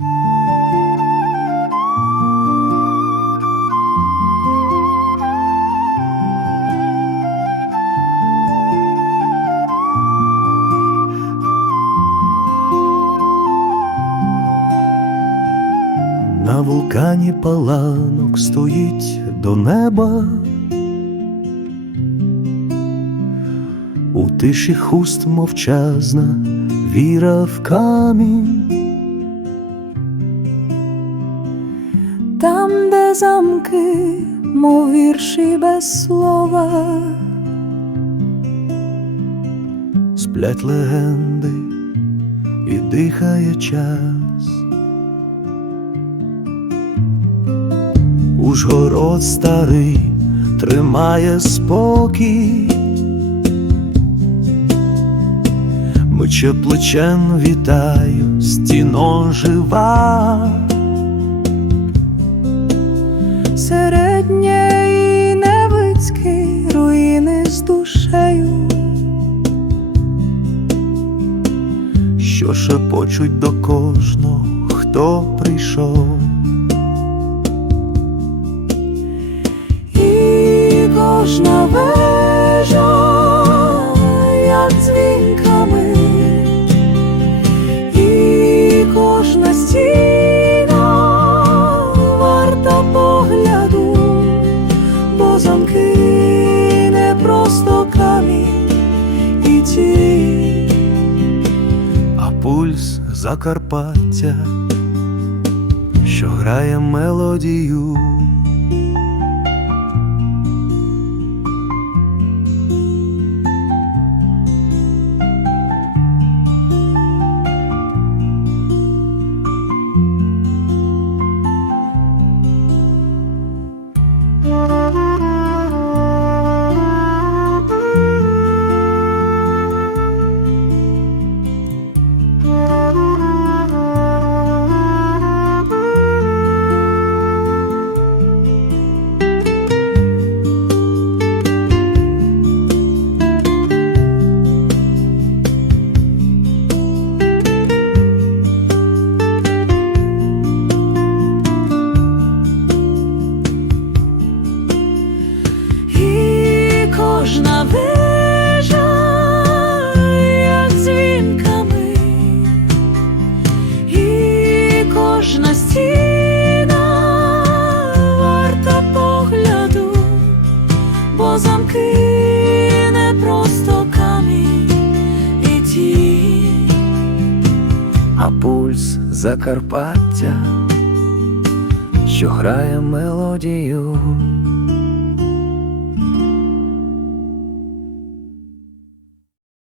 На вулкані паланок стоїть до неба. У тиші хуст мовчазна віра в камінь. Замки, мов вірші без слова, сплять легенди і дихає час. Ужгород старий тримає спокій, Мече плечем вітаю, стіно жива, що шепочуть до кожного, хто прийшов. і кожна вежа, як дзвінками, і кожна стіна варта погляду, бо замки Закарпаття, що грає мелодію. Пульс Закарпаття, що грає мелодію.